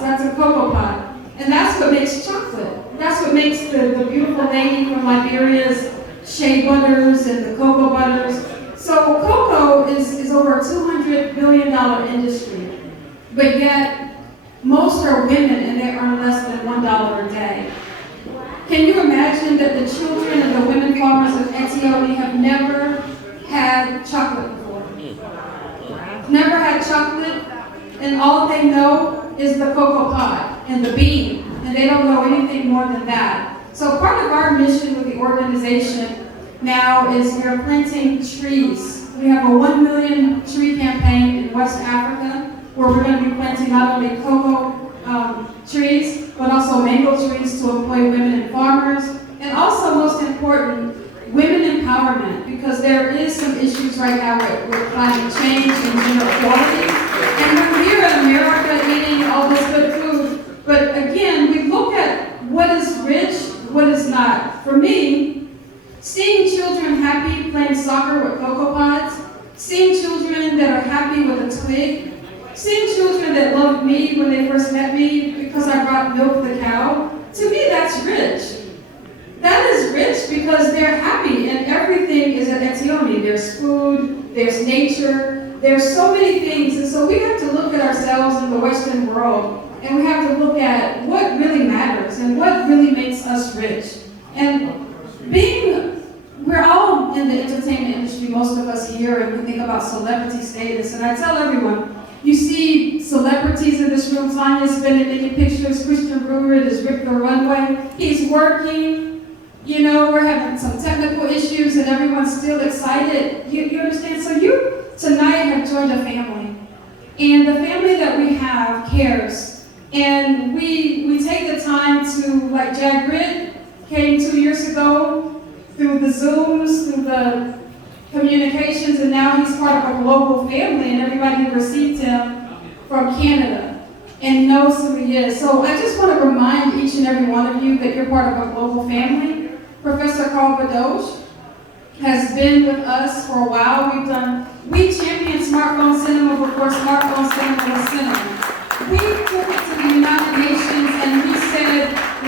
pods. That's a cocoa pod. And that's what makes chocolate. That's what makes the beautiful lady from Liberia's shea butters and the cocoa butters. So cocoa is over a $200 billion industry. But yet, most are women and they earn less than $1 a day. Can you imagine that the children of the women farmers of Etiole have never had chocolate before? Never had chocolate, and all they know is the cocoa pod and the bean, and they don't know anything more than that. So part of our mission with the organization now is we are planting trees. We have a 1 million tree campaign in West Africa where we're going to be planting not only cocoa trees, but also mango trees to employ women and farmers. And also, most important, women empowerment, because there is some issues right now with climate change and gender equality. And we're here in America eating all this good food. But again, we look at what is rich, what is not. For me, seeing children happy playing soccer with cocoa pods, seeing children that are happy with a twig, seeing children that loved me when they first met me because I brought milk the cow, to me that's rich. That is rich because they're happy and everything is at Etiole. There's food, there's nature, there's so many things. And so we have to look at ourselves in the Western world and we have to look at what really matters and what really makes us rich. And we're all in the entertainment industry, most of us here, and we think about celebrity status. And I tell everyone, you see celebrities in this room. Tanya's been in many pictures. Christian Brewer has ripped the runway. He's working. You know, we're having some technical issues and everyone's still excited. You understand? So you tonight have joined a family. And the family that we have cares. And we take the time to, like Jack Britt came 2 years ago through the Zooms, through the communications, and now he's part of a global family, and everybody received him from Canada and knows who he is. So I just want to remind each and every one of you that you're part of a global family. Professor Carl Badosh has been with us for a while. We championed smartphone cinema before smartphone cinema was cinema. We took it to the United Nations and we said,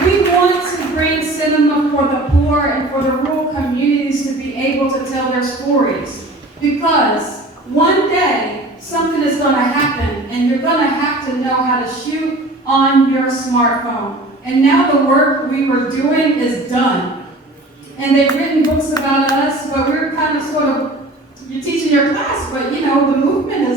we want to bring cinema for the poor and for the rural communities to be able to tell their stories. Because one day, something is going to happen and you're going to have to know how to shoot on your smartphone. And now the work we were doing is done. And they've written books about us, but we're kind of sort of, you're teaching your class, but you know, the movement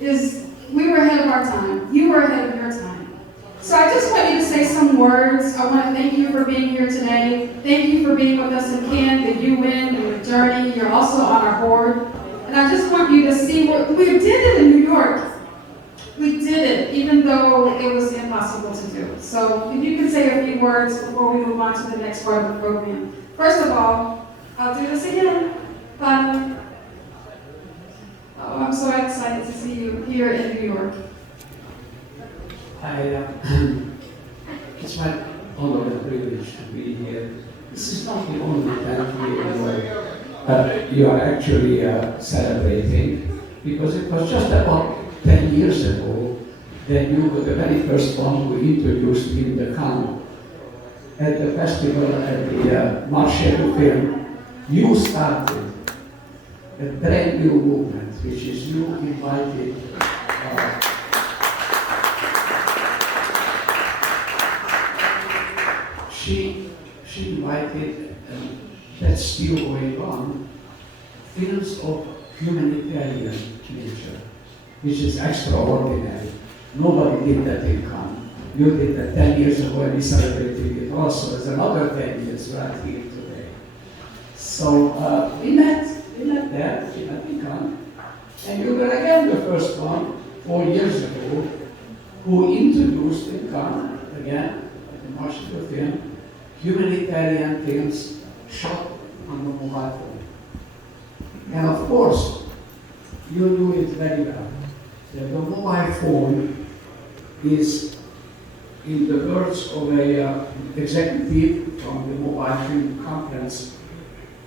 is we were ahead of our time. You were ahead of your time. So I just want you to say some words. I want to thank you for being here today. Thank you for being with us in Ken, the UN, and the Journey. You're also on our board. And I just want you to see what we did it in New York. We did it, even though it was impossible to do. So if you can say a few words before we move on to the next part of the program. First of all, I'll do this again. Father, oh, I'm so excited to see you here in New York. It's my honor and privilege to be here. This is not the only time you are actually celebrating, because it was just about 10 years ago that you were the very first one who introduced in the Cannes at the festival at the Marché du Film. You started a brand new movement, which is you invited she invited, and that's still going on, films of humanitarian nature, which is extraordinary. Nobody did that in Cannes. You did that 10 years ago, and we celebrated it also as another 10 years right here today. So we met there, we met in Cannes, and you were again the first one 4 years ago who introduced in Cannes, again, at the Marché du Film, humanitarian films shot on the mobile phone. And of course, you knew it very well, that the mobile phone is, in the words of an executive from the Mobile Film Conference,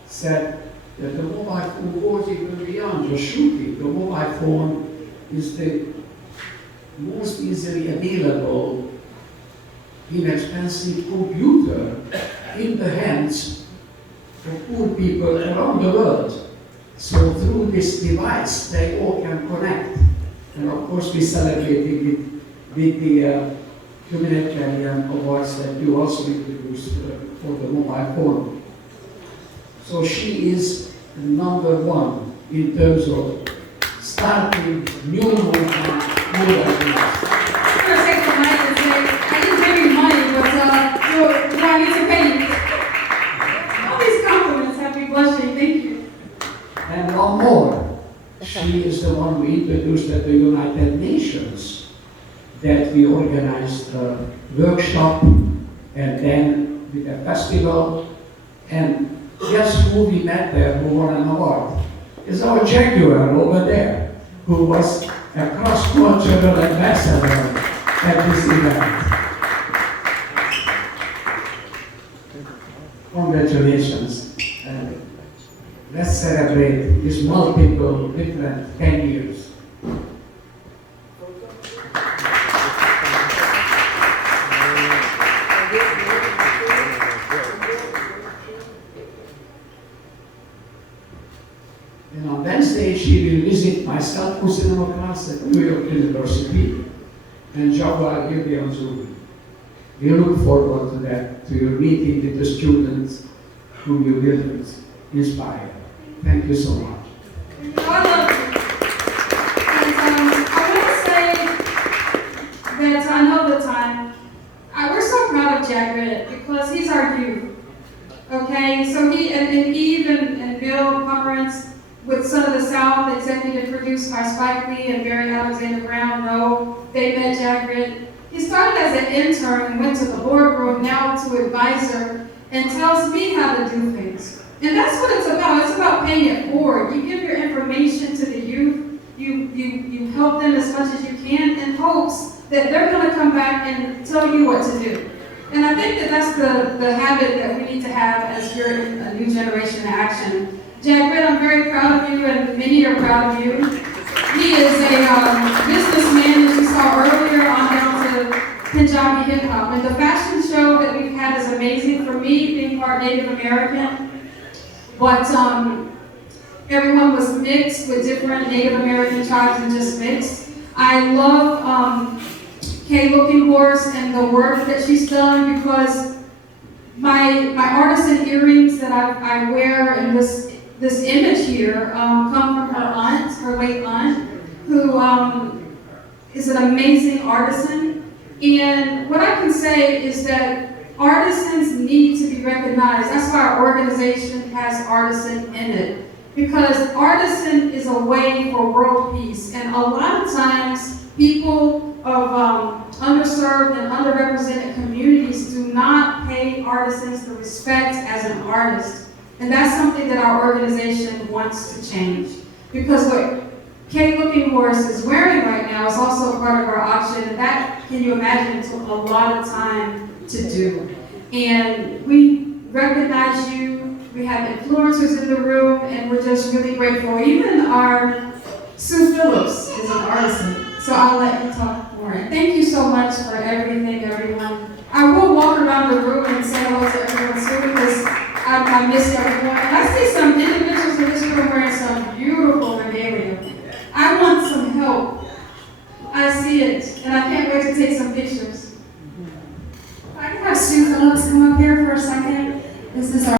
said that the mobile phone goes even beyond just shooting. The mobile phone is the most easily available, inexpensive computer in the hands of poor people around the world. So through this device, they all can connect. And of course, we celebrated with the humanitarian awards that you also introduced for the mobile phone. So she is number one in terms of starting new movement. I'm gonna take the mic and say, I didn't give you money, but do I need to pay you? All these compliments have me blushing, thank you. And one more. She is the one we introduced at the United Nations, that we organized a workshop and then with a festival. And guess who we met there who won an award? Is our Jaguar over there, who was a cross-cultural ambassador at this event. Congratulations. Let's celebrate these multiple different 10 years. And on Wednesday, she will visit my Cinema class at New York University, and Jaguar will be on Zoom. We look forward to that, to your meeting with the students whom you will inspire. Thank you so much. I love you. And I want to say that I know the time. We're so proud of Jack Ritt because he's our youth. Okay, so and Eve and Bill Pomerantz with Son of the South, executive produced by Spike Lee and Barry Alexander Brown, know they met Jack Ritt. He started as an intern and went to the boardroom, now to advisor, and tells me how to do things. And that's what it's about. It's about paying it forward. You give your information to the youth, you help them as much as you can in hopes that they're going to come back and tell you what to do. And I think that that's the habit that we need to have as we're in a new generation in action. Jack Ritt, I'm very proud of you, and many are proud of you. He is a businessman, as you saw earlier, on down to Punjabi hip hop. And the fashion show that we've had is amazing for me, being part Native American. But everyone was mixed with different Native American tribes and just mixed. I love Kay Looking Horse and the work that she's done, because my artisan earrings that I wear in this image here come from her aunt, her late aunt, who is an amazing artisan. And what I can say is that artisans need to be recognized. That's why our organization has artisan in it, because artisan is a way for world peace. And a lot of times people of underserved and underrepresented communities do not pay artisans the respect as an artist. And that's something that our organization wants to change. Because what Kay Looking Horse is wearing right now is also part of our auction, and that, can you imagine, took a lot of time to do. And we recognize you, we have influencers in the room, and we're just really grateful. Even our Sue Phillips is an artisan, so I'll let you talk more. And thank you so much for everything, everyone. I will walk around the room and say hello to everyone soon, because I miss everyone. And I see some individuals in this room wearing some beautiful regalia. I want some help. I see it, and I can't wait to take some pictures. I can have Sue Phillips come up here for a second. This is our